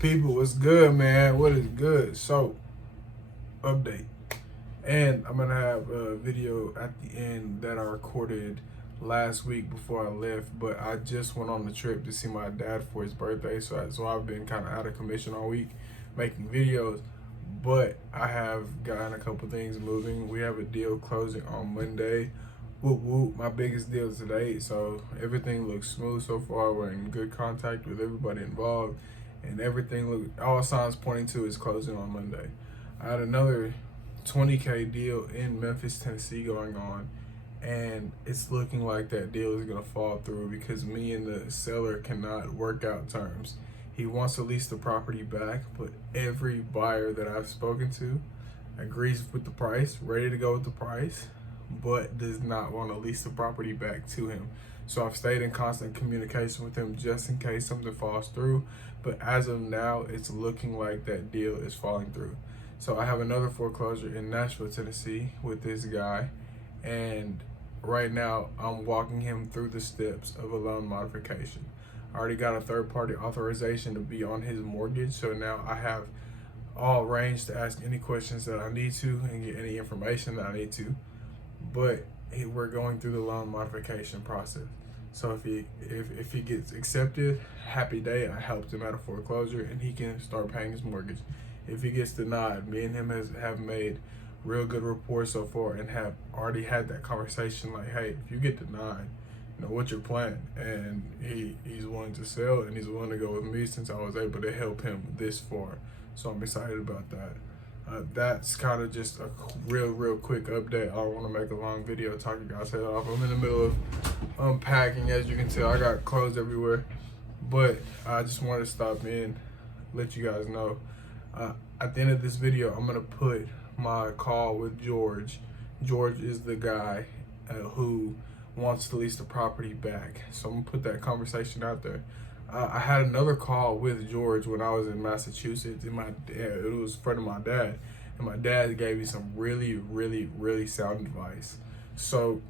People, what's good, man? What is good? So, update. And I'm going to have a video at the end that I recorded last week before I left. But I just went on the trip to see my dad for his birthday. So I've been kind of out of commission all week making videos. But I have gotten a couple things moving. We have a deal closing on Monday. Whoop whoop, my biggest deal today. So everything looks smooth so far. We're in good contact with everybody involved. And all signs pointing to is closing on Monday. I had another 20K deal in Memphis, Tennessee going on, and it's looking like that deal is gonna fall through because me and the seller cannot work out terms. He wants to lease the property back, but every buyer that I've spoken to agrees with the price, ready to go with the price, but does not want to lease the property back to him. So I've stayed in constant communication with him just in case something falls through. But as of now, it's looking like that deal is falling through. So I have another foreclosure in Nashville, Tennessee with this guy. And right now I'm walking him through the steps of a loan modification. I already got a third-party authorization to be on his mortgage. So now I have all range to ask any questions that I need to and get any information that I need to. But we're going through the loan modification process. So if he gets accepted, happy day. I helped him out of foreclosure and he can start paying his mortgage. If he gets denied, me and him have made real good rapport so far and have already had that conversation like, hey, if you get denied, you know, what's your plan? And he's willing to sell and he's willing to go with me since I was able to help him this far. So I'm excited about that. That's kind of just a real quick update. I don't want to make a long video talking guys head off. I'm in the middle of unpacking. As you can tell, I got clothes everywhere, but I just wanted to stop in, let you guys know. At the end of this video, I'm gonna put my call with George. George is the guy who wants to lease the property back. So I'm gonna put that conversation out there. I had another call with George when I was in Massachusetts, and it was a friend of my dad, and my dad gave me some really sound advice. So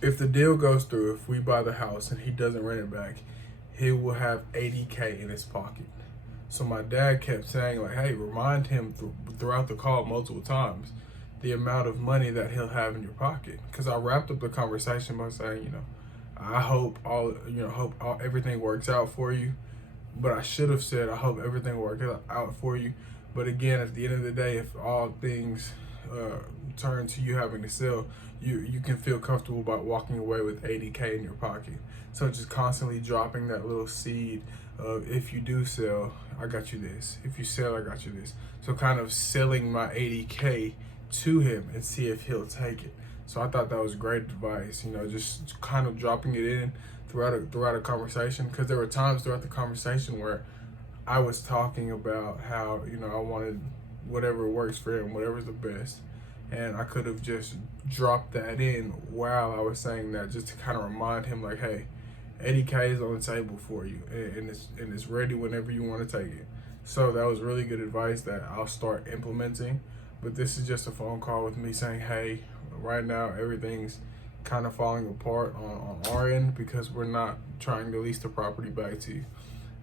if the deal goes through, if we buy the house and he doesn't rent it back, he will have 80K in his pocket. So my dad kept saying like, hey, remind him throughout the call multiple times the amount of money that he'll have in your pocket. Because I wrapped up the conversation by saying, I hope everything works out for you. But I should have said, I hope everything works out for you. But again, at the end of the day, if all things turn to you having to sell, you can feel comfortable about walking away with 80K in your pocket. So just constantly dropping that little seed of, if you do sell, I got you this. If you sell, I got you this. So kind of selling my 80K to him and see if he'll take it. So I thought that was great advice, just kind of dropping it in throughout a conversation, because there were times throughout the conversation where I was talking about how, I wanted whatever works for him, whatever's the best. And I could have just dropped that in while I was saying that, just to kind of remind him like, hey, 80K is on the table for you and it's ready whenever you want to take it. So that was really good advice that I'll start implementing. But this is just a phone call with me saying, hey, right now everything's kind of falling apart on our end because we're not trying to lease the property back to you.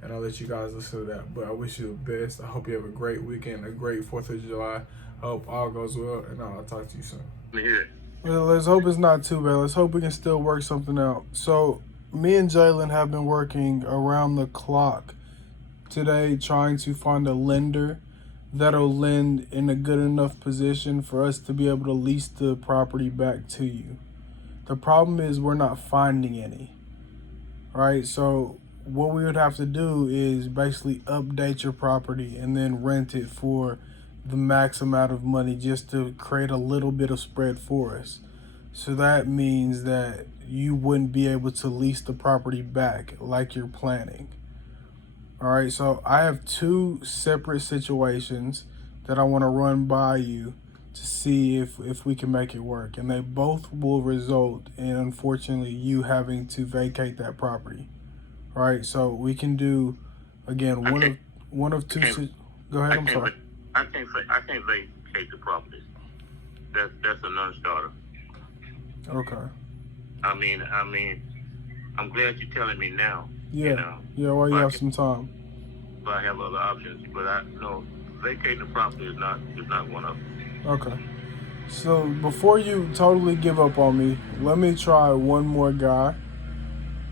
And I'll let you guys listen to that. But I wish you the best. I hope you have a great weekend, a great 4th of July. I hope all goes well, and I'll talk to you soon. Well, let's hope it's not too bad. Let's hope we can still work something out. So me and Jalen have been working around the clock today trying to find a lender that'll lend in a good enough position for us to be able to lease the property back to you. The problem is we're not finding any, right? So what we would have to do is basically update your property and then rent it for the max amount of money just to create a little bit of spread for us. So that means that you wouldn't be able to lease the property back like you're planning. All right, so I have two separate situations that I want to run by you to see if we can make it work. And they both will result in, unfortunately, you having to vacate that property. All right, so we can do, again, one of two. Go ahead, I'm sorry. I can't vacate the property. That's a non-starter. Okay. I mean, I'm glad you're telling me now. Yeah. Yeah, while you have some time. I have other options. But I no vacating the property is not one of them. Okay. So before you totally give up on me, let me try one more guy.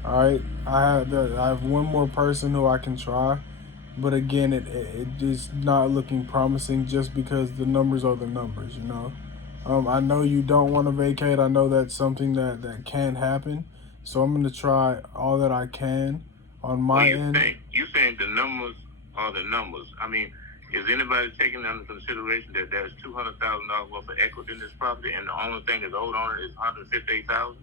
All right, I have one more person who I can try, but again, it is not looking promising just because the numbers are the numbers. You know, I know you don't want to vacate. I know that's something that can happen. So I'm gonna try all that I can on Well, my end. You saying the numbers are the numbers. I mean, is anybody taking into consideration that there's $200,000 worth of equity in this property, and the only thing that's owed on it is $158,000?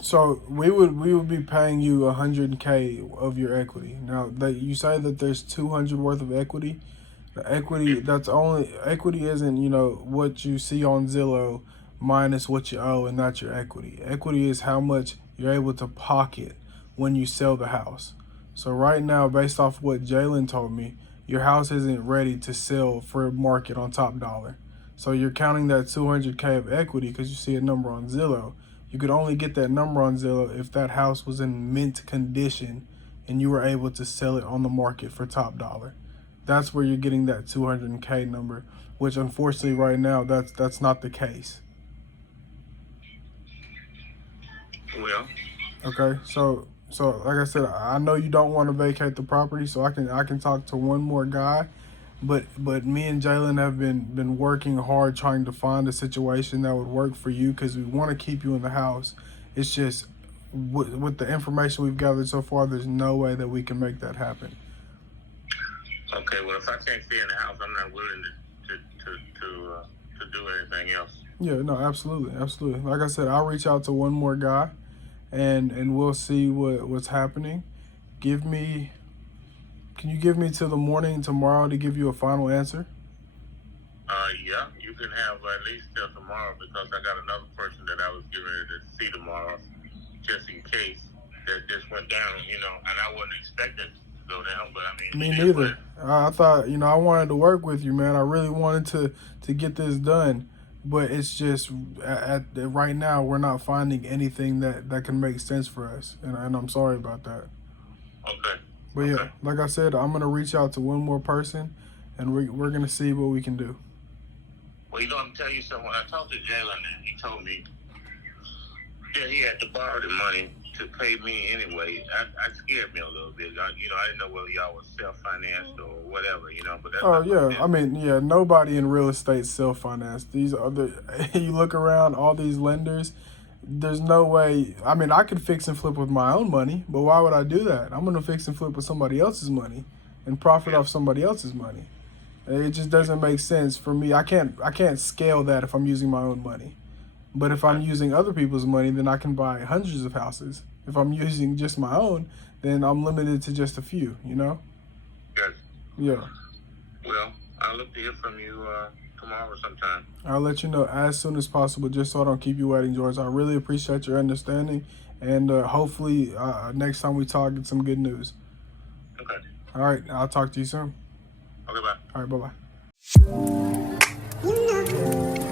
So we would be paying you 100K of your equity. Now that you say that there's 200 worth of equity, the equity that's only equity isn't what you see on Zillow minus what you owe, and that's your equity. Equity is how much you're able to pocket when you sell the house. So right now, based off what Jalen told me, your house isn't ready to sell for market on top dollar. So you're counting that 200K of equity because you see a number on Zillow. You could only get that number on Zillow if that house was in mint condition and you were able to sell it on the market for top dollar. That's where you're getting that 200K number, which unfortunately right now that's not the case. Well, Okay, so like I said, I know you don't want to vacate the property, so I can talk to one more guy, but me and Jalen have been working hard trying to find a situation that would work for you because we want to keep you in the house. It's just with the information we've gathered so far, there's no way that we can make that happen. okay. Well, if I can't stay in the house, I'm not willing to do anything else. Yeah, no, absolutely, absolutely. Like I said, I'll reach out to one more guy, and we'll see what's happening. Can you give me till the morning tomorrow to give you a final answer? Yeah, you can have at least till tomorrow because I got another person that I was getting ready to see tomorrow, just in case that this went down. And I wasn't expecting it to go down, but I mean, Me neither. I thought I wanted to work with you, man. I really wanted to get this done, but it's just right now we're not finding anything that can make sense for us, and I'm sorry about that. Okay. But yeah, like I said, I'm gonna reach out to one more person, and we're gonna see what we can do. Well, I'm telling you something. When I talked to Jalen, he told me that he had to borrow the money to pay me anyway. That scared me a little bit. I didn't know whether y'all was self-financed or whatever, but that's Oh yeah, I mean nobody in real estate self-financed. These other, you look around, all these lenders. There's no way. I mean, I could fix and flip with my own money, but why would I do that? I'm gonna fix and flip with somebody else's money and profit off somebody else's money. It just doesn't make sense for me. I can't scale that if I'm using my own money. But if I'm using other people's money, then I can buy hundreds of houses. If I'm using just my own, then I'm limited to just a few, Yes. Yeah. Well, I'll look to hear from you tomorrow sometime. I'll let you know as soon as possible, just so I don't keep you waiting, George. I really appreciate your understanding, and hopefully next time we talk, get some good news. Okay. All right, I'll talk to you soon. Okay, bye. All right, bye-bye.